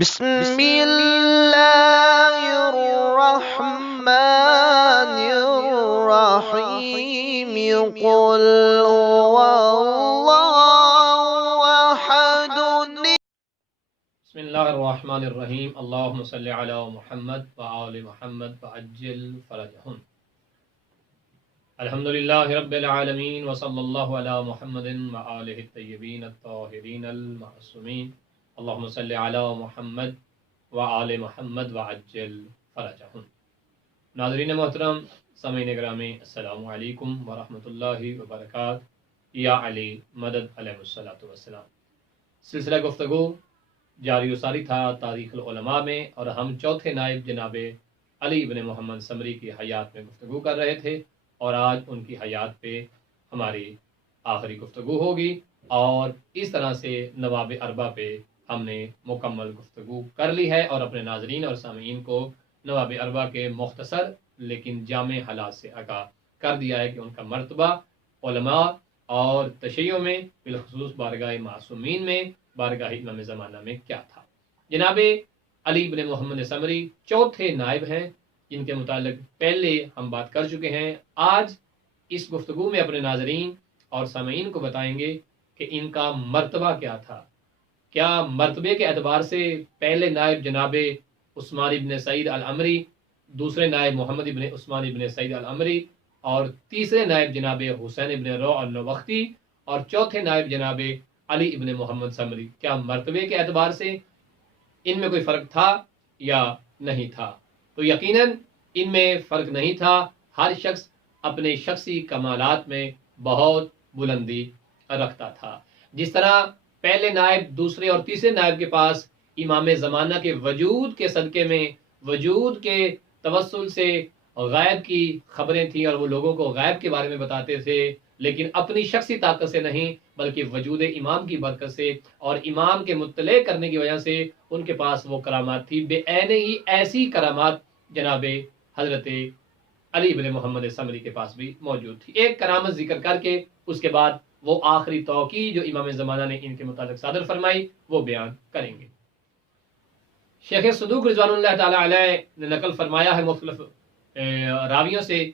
بسم اللہ الرحمن الرحیم قل هو اللہ احد بسم اللہ الرحمن الرحیم اللہم صلی علی محمد وآل محمد وعجل فرجہم. الحمدللہ رب العالمین وصلی اللہ علی محمد وآلہ الطیبین الطاہرین المعصومین. اللہم صلی علی محمد وآل محمد وعجل فرجہم. ناظرین محترم، سامعین گرامی، السلام علیکم ورحمۃ اللہ وبرکاتہ. یا علی مدد علیہ الصلوۃ والسلام. سلسلہ گفتگو جاری و ساری تھا تاریخ العلماء میں، اور ہم چوتھے نائب جناب علی بن محمد سمری کی حیات میں گفتگو کر رہے تھے، اور آج ان کی حیات پہ ہماری آخری گفتگو ہوگی. اور اس طرح سے نواب اربع پہ ہم نے مکمل گفتگو کر لی ہے، اور اپنے ناظرین اور سامعین کو نواب اربع کے مختصر لیکن جامع حالات سے آگاہ کر دیا ہے کہ ان کا مرتبہ علماء اور تشیع میں، بالخصوص بارگاہ معصومین میں، بارگاہ امام زمانہ میں کیا تھا. جناب علی بن محمد سمری چوتھے نائب ہیں، جن کے متعلق پہلے ہم بات کر چکے ہیں. آج اس گفتگو میں اپنے ناظرین اور سامعین کو بتائیں گے کہ ان کا مرتبہ کیا تھا. کیا مرتبے کے اعتبار سے پہلے نائب جناب عثمان ابن سعید العمری، دوسرے نائب محمد ابن عثمان ابن سعید العمری، اور تیسرے نائب جناب حسین ابن روح النوختی، اور چوتھے نائب جناب علی ابن محمد سمری، کیا مرتبے کے اعتبار سے ان میں کوئی فرق تھا یا نہیں تھا؟ تو یقیناً ان میں فرق نہیں تھا. ہر شخص اپنے شخصی کمالات میں بہت بلندی رکھتا تھا. جس طرح پہلے نائب دوسرے اور تیسرے نائب کے پاس امام زمانہ کے وجود کے صدقے میں، وجود کے توسل سے غیب کی خبریں تھیں، اور وہ لوگوں کو غیب کے بارے میں بتاتے تھے، لیکن اپنی شخصی طاقت سے نہیں بلکہ وجود امام کی برکت سے اور امام کے مطلع کرنے کی وجہ سے ان کے پاس وہ کرامات تھی. بے عین ہی ایسی کرامات جناب حضرت علی بن محمد سمری کے پاس بھی موجود تھی. ایک کرامت ذکر کر کے اس کے بعد وہ آخری توقیع جو امام زمانہ نے ان کے متعلق صادر فرمائی وہ بیان کریں گے. شیخ صدوق رضوان اللہ تعالی علیہ نے نقل فرمایا ہے مختلف راویوں سے،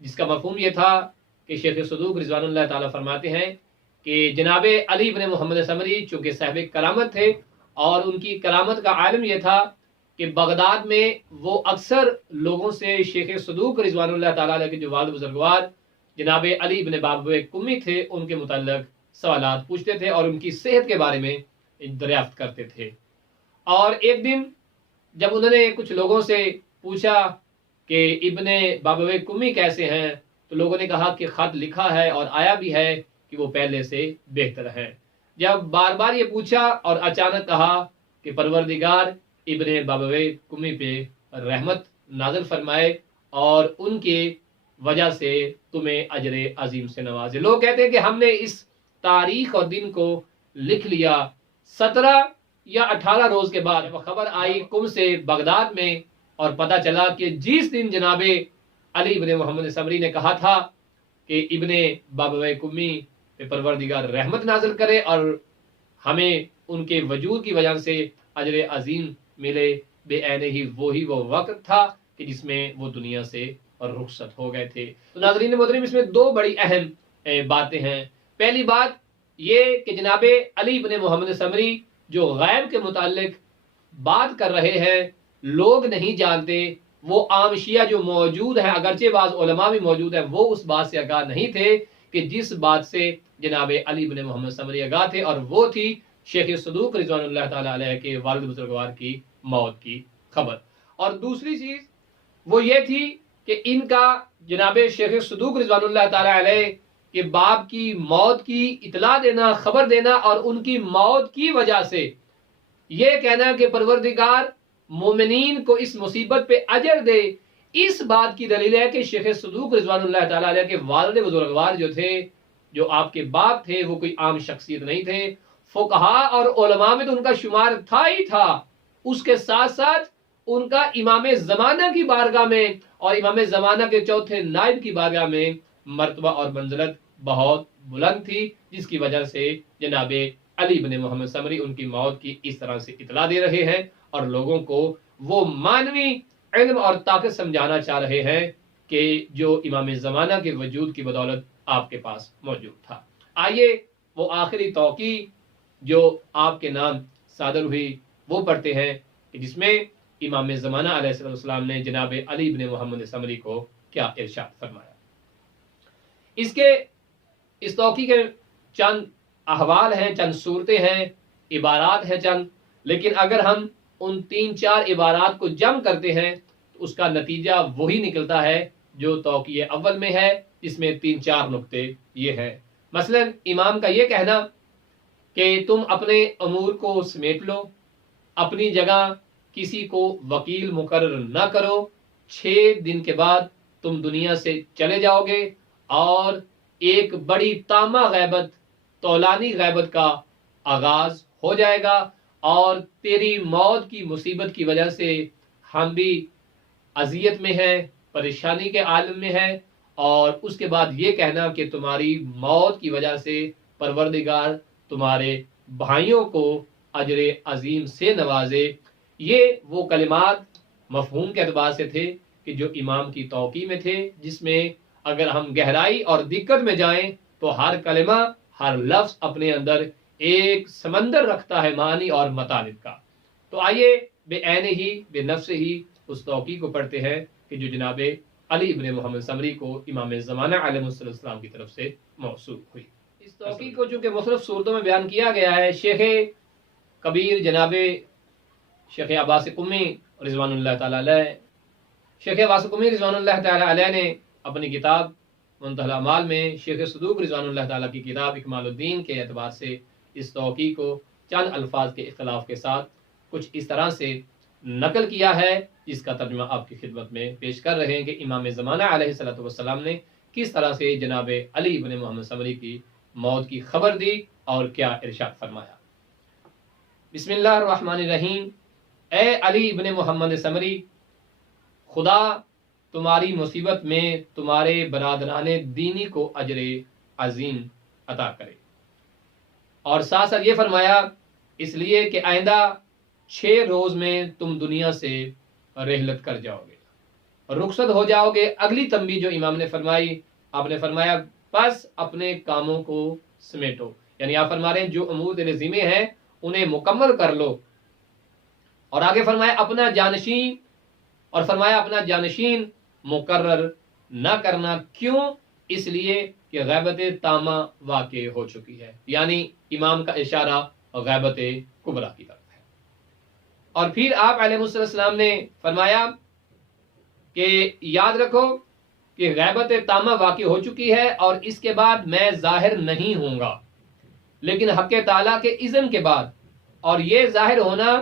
جس کا مفہوم یہ تھا کہ شیخ صدوق رضوان اللہ تعالی فرماتے ہیں کہ جناب علی بن محمد سمری چونکہ صاحب کرامت تھے، اور ان کی کرامت کا عالم یہ تھا کہ بغداد میں وہ اکثر لوگوں سے شیخ صدوق رضوان اللہ تعالی علیہ کے جو والد بزرگوار جناب علی بن بابویہ کمی تھے ان کے متعلق سوالات پوچھتے تھے اور ان کی صحت کے بارے میں دریافت کرتے تھے. اور ایک دن جب انہوں نے کچھ لوگوں سے پوچھا کہ ابن بابویہ کمی کیسے ہیں، تو لوگوں نے کہا کہ خط لکھا ہے اور آیا بھی ہے کہ وہ پہلے سے بہتر ہے. جب بار بار یہ پوچھا اور اچانک کہا کہ پروردگار ابن بابویہ کمی پہ رحمت نازل فرمائے اور ان کے وجہ سے تمہیں اجر عظیم سے نوازے. لوگ کہتے ہیں کہ ہم نے اس تاریخ اور دن کو لکھ لیا 17 یا 18 روز کے بعد وہ خبر آئی کم سے بغداد میں، اور پتہ چلا کہ جس دن جناب علی بن محمد سمری نے کہا تھا کہ ابن بابویہ کمی پہ پروردگار رحمت نازل کرے اور ہمیں ان کے وجود کی وجہ سے اجر عظیم ملے، بے عین ہی وہی وہ وقت تھا کہ جس میں وہ دنیا سے اور رخصت ہو گئے تھے. تو ناظرین محترم، اس میں دو بڑی اہم باتیں ہیں. پہلی بات یہ کہ جناب علی بن محمد سمری جو غیب کے متعلق بات کر رہے ہیں لوگ نہیں جانتے، وہ عام شیعہ جو موجود ہیں، اگرچہ بعض علماء بھی موجود ہیں، وہ اس بات سے آگاہ نہیں تھے کہ جس بات سے جناب علی بن محمد سمری آگاہ تھے، اور وہ تھی شیخ صدوق رضوان اللہ تعالی علیہ کے والد بزرگوار کی موت کی خبر. اور دوسری چیز وہ یہ تھی کہ ان کا جناب شیخ صدوق رضوان اللہ تعالی علیہ کے باپ کی موت کی اطلاع دینا، خبر دینا، اور ان کی موت کی وجہ سے یہ کہنا کہ پروردگار مومنین کو اس مصیبت پہ اجر دے، اس بات کی دلیل ہے کہ شیخ صدوق رضوان اللہ تعالی علیہ کے والد بزرگوار جو تھے، جو آپ کے باپ تھے، وہ کوئی عام شخصیت نہیں تھے. فقہاء اور علماء میں تو ان کا شمار تھا ہی تھا، اس کے ساتھ ساتھ ان کا امام زمانہ کی بارگاہ میں اور امام زمانہ کے چوتھے نائب کی بارگاہ میں مرتبہ اور منزلت بہت بلند تھی، جس کی وجہ سے جناب علی بن محمد سمری ان کی موت کی اس طرح سے اطلاع دے رہے ہیں اور لوگوں کو وہ مانوی علم اور طاقت سمجھانا چاہ رہے ہیں کہ جو امام زمانہ کے وجود کی بدولت آپ کے پاس موجود تھا۔ آئیے وہ آخری توقیع جو آپ کے نام صادر ہوئی وہ پڑھتے ہیں کہ جس میں امام زمانہ علیہ السلام نے جناب علی بن محمد سمری کو کیا ارشاد فرمایا۔ اس توقیع کے چند احوال ہیں، چند صورتیں ہیں، عبارات ہیں چند، لیکن اگر ہم ان 3-4 عبارات کو جمع کرتے ہیں تو اس کا نتیجہ وہی نکلتا ہے جو توقیع اول میں ہے، جس میں 3-4 نقطے یہ ہیں۔ مثلا امام کا یہ کہنا کہ تم اپنے امور کو سمیٹ لو، اپنی جگہ کسی کو وکیل مقرر نہ کرو، 6 دن کے بعد تم دنیا سے چلے جاؤ گے اور ایک بڑی تامہ غیبت، طولانی غیبت کا آغاز ہو جائے گا، اور تیری موت کی مصیبت کی وجہ سے ہم بھی اذیت میں ہیں، پریشانی کے عالم میں ہیں، اور اس کے بعد یہ کہنا کہ تمہاری موت کی وجہ سے پروردگار تمہارے بھائیوں کو اجر عظیم سے نوازے۔ یہ وہ کلمات مفہوم کے اعتبار سے تھے کہ جو امام کی توقیع میں تھے، جس میں اگر ہم گہرائی اور دقت میں جائیں تو ہر کلمہ، ہر لفظ اپنے اندر ایک سمندر رکھتا ہے معنی اور مطالب کا۔ تو آئیے بے عین ہی، بے نفس ہی اس توقیع کو پڑھتے ہیں کہ جو جناب علی ابن محمد سمری کو امام زمانہ علیہ السلام کی طرف سے موصول ہوئی۔ اس توقیع کو چونکہ مختلف صورتوں میں بیان کیا گیا ہے، شیخ کبیر جناب شیخ عباس قمی رضوان اللہ تعالی علیہ، شیخ عباس قمی رضوان اللہ تعالی علیہ نے اپنی کتاب منتہی الاعمال میں شیخ صدوق رضوان اللہ تعالی کی کتاب اکمال الدین کے اعتبار سے اس توقیع کو چند الفاظ کے اختلاف کے ساتھ کچھ اس طرح سے نقل کیا ہے، جس کا ترجمہ آپ کی خدمت میں پیش کر رہے ہیں کہ امام زمانہ علیہ السلام نے کس طرح سے جناب علی بن محمد سمری کی موت کی خبر دی اور کیا ارشاد فرمایا۔ بسم اللہ الرحمن الرحیم۔ اے علی بن محمد سمری، خدا تمہاری مصیبت میں تمہارے برادران دینی کو اجر عظیم عطا کرے، اور ساتھ ساتھ یہ فرمایا اس لیے کہ آئندہ 6 روز میں تم دنیا سے رحلت کر جاؤ گے، رخصت ہو جاؤ گے۔ اگلی تنبیہ جو امام نے فرمائی، آپ نے فرمایا بس اپنے کاموں کو سمیٹو، یعنی آپ فرما رہے ہیں جو امور تیرے ذمہ ہیں انہیں مکمل کر لو، اور آگے فرمایا اپنا جانشین، اور فرمایا اپنا جانشین مقرر نہ کرنا، کیوں؟ اس لیے کہ غیبت تامہ واقع ہو چکی ہے، یعنی امام کا اشارہ غیبت کبریٰ کی طرف ہے۔ اور پھر آپ علیہ السلام نے فرمایا کہ یاد رکھو کہ غیبت تامہ واقع ہو چکی ہے اور اس کے بعد میں ظاہر نہیں ہوں گا، لیکن حق تعالیٰ کے اذن کے بعد، اور یہ ظاہر ہونا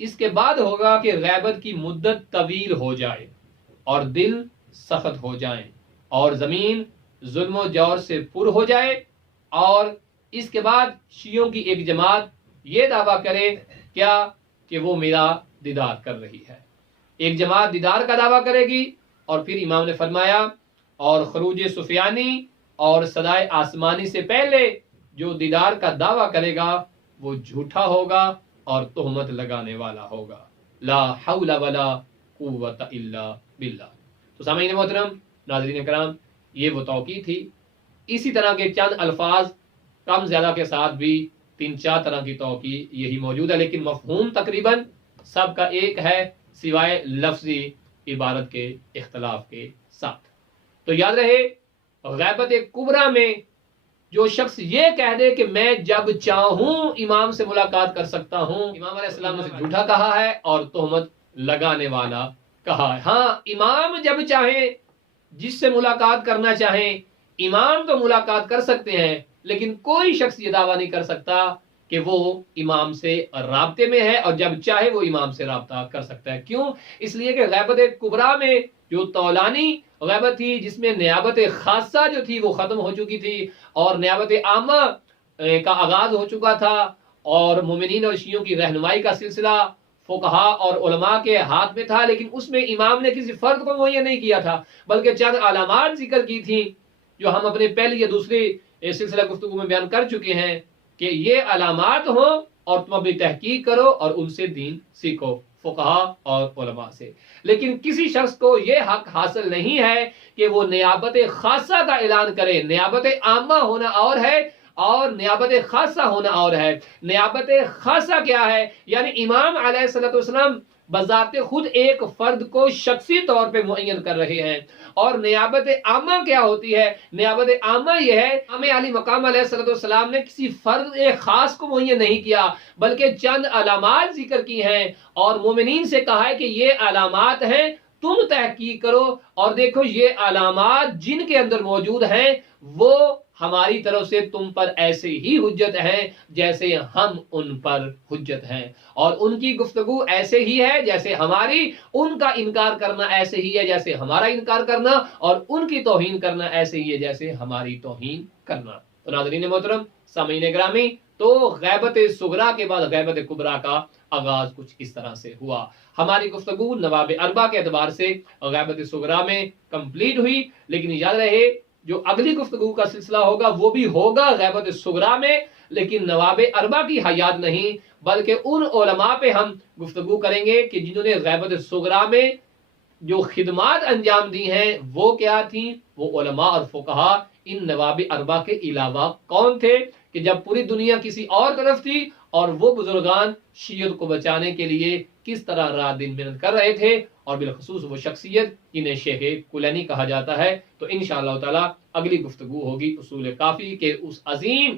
اس کے بعد ہوگا کہ غیبت کی مدت طویل ہو جائے اور دل سخت ہو جائیں اور زمین ظلم و جور سے پر ہو جائے، اور اس کے بعد شیعوں کی ایک جماعت یہ دعویٰ کرے کیا کہ وہ میرا دیدار کر رہی ہے، ایک جماعت دیدار کا دعویٰ کرے گی، اور پھر امام نے فرمایا اور خروج سفیانی اور صدائے آسمانی سے پہلے جو دیدار کا دعویٰ کرے گا وہ جھوٹا ہوگا اور تہمت لگانے والا ہوگا۔ لا حول ولا قوت الا باللہ۔ تو سامعین محترم، ناظرین کرام، یہ وہ توقیع تھی۔ اسی طرح کے چند الفاظ کم زیادہ کے ساتھ بھی 3-4 طرح کی توقیع یہی موجود ہے، لیکن مفہوم تقریباً سب کا ایک ہے سوائے لفظی عبارت کے اختلاف کے ساتھ۔ تو یاد رہے غیبت کبریٰ میں جو شخص یہ کہہ دے کہ میں جب چاہوں امام سے ملاقات کر سکتا ہوں، امام علیہ السلام نے اسے جھوٹا کہا ہے اور تہمت لگانے والا کہا ہے۔ ہاں، امام جب چاہیں، جس سے ملاقات کرنا چاہیں، امام تو ملاقات کر سکتے ہیں، لیکن کوئی شخص یہ دعویٰ نہیں کر سکتا کہ وہ امام سے رابطے میں ہے، اور جب چاہے وہ امام سے رابطہ کر سکتا ہے۔ کیوں؟ اس لیے کہ غیبت کبریٰ میں جو طولانی غیبت تھی، جس میں نیابت خاصہ جو تھی وہ ختم ہو چکی تھی اور نیابت عامہ کا آغاز ہو چکا تھا، اور مومنین اور شیعوں کی رہنمائی کا سلسلہ فقہاء اور علماء کے ہاتھ میں تھا، لیکن اس میں امام نے کسی فرد کو معین نہیں کیا تھا، بلکہ چند علامات ذکر کی تھیں جو ہم اپنے پہلی یا دوسری سلسلہ گفتگو میں بیان کر چکے ہیں۔ کہ یہ علامات ہوں اور تم بھی تحقیق کرو اور ان سے دین سیکھو، فقہا اور علماء سے۔ لیکن کسی شخص کو یہ حق حاصل نہیں ہے کہ وہ نیابت خاصہ کا اعلان کرے۔ نیابت عامہ ہونا اور ہے اور نیابت خاصہ ہونا اور ہے۔ نیابت خاصہ کیا ہے؟ یعنی امام علیہ الصلوۃ والسلام بذات خود ایک فرد کو شخصی طور پہ معین کر رہے ہیں۔ اور نیابت عامہ کیا ہوتی ہے؟ نیابت عامہ یہ ہے امام علی مقام علیہ الصلوۃ والسلام نے کسی فرد خاص کو معین نہیں کیا، بلکہ چند علامات ذکر کی ہیں اور مومنین سے کہا ہے کہ یہ علامات ہیں، تم تحقیق کرو اور دیکھو یہ علامات جن کے اندر موجود ہیں وہ ہماری طرف سے تم پر ایسے ہی حجت ہیں جیسے ہم ان پر حجت ہیں، اور ان کی گفتگو ایسے ہی ہے جیسے ہماری، ان کا انکار کرنا ایسے ہی ہے جیسے ہمارا انکار کرنا، اور ان کی توہین کرنا ایسے ہی ہے جیسے ہماری توہین کرنا۔ تو ناظرین محترم، سامعین گرامی، تو غیبت صغرا کے بعد غیبت کبریٰ کا آغاز کچھ اس طرح سے ہوا۔ ہماری گفتگو نواب اربع کے اعتبار سے غیبت صغرا میں کمپلیٹ ہوئی، لیکن یاد رہے جو اگلی گفتگو کا سلسلہ ہوگا وہ بھی ہوگا غیبت صغرا میں، لیکن نواب اربع کی حیات نہیں، بلکہ ان علماء پہ ہم گفتگو کریں گے کہ جنہوں نے غیبت صغرا میں جو خدمات انجام دی ہیں وہ کیا تھیں، وہ علماء اور فقہا ان نواب اربع کے علاوہ کون تھے، کہ جب پوری دنیا کسی اور طرف تھی اور وہ بزرگان شیعت کو بچانے کے لیے کس طرح رات دن محنت کر رہے تھے، اور بالخصوص وہ شخصیت جنہیں شیخ کلینی کہا جاتا ہے۔ تو انشاءاللہ تعالی اگلی گفتگو ہوگی اصول کافی کے اس عظیم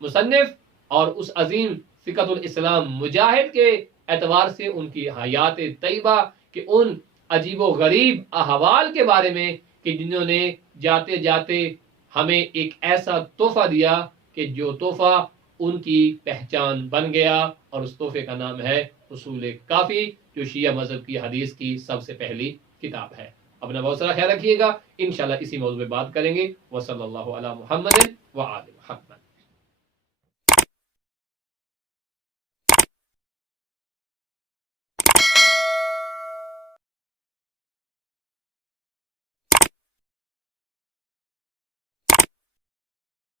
مصنف اور اس عظیم فقہ الاسلام مجاہد کے اعتبار سے ان کی حیات طیبہ کہ ان عجیب و غریب احوال کے بارے میں کہ جنہوں نے جاتے جاتے ہمیں ایک ایسا تحفہ دیا کہ جو تحفہ ان کی پہچان بن گیا، اور اس تحفے کا نام ہے اصول کافی، جو شیعہ مذہب کی حدیث کی سب سے پہلی کتاب ہے۔ اپنا بہت سارا خیال رکھیے گا، انشاءاللہ اسی موضوع پہ بات کریں گے۔ وصلی اللہ علی محمد وآل محمد۔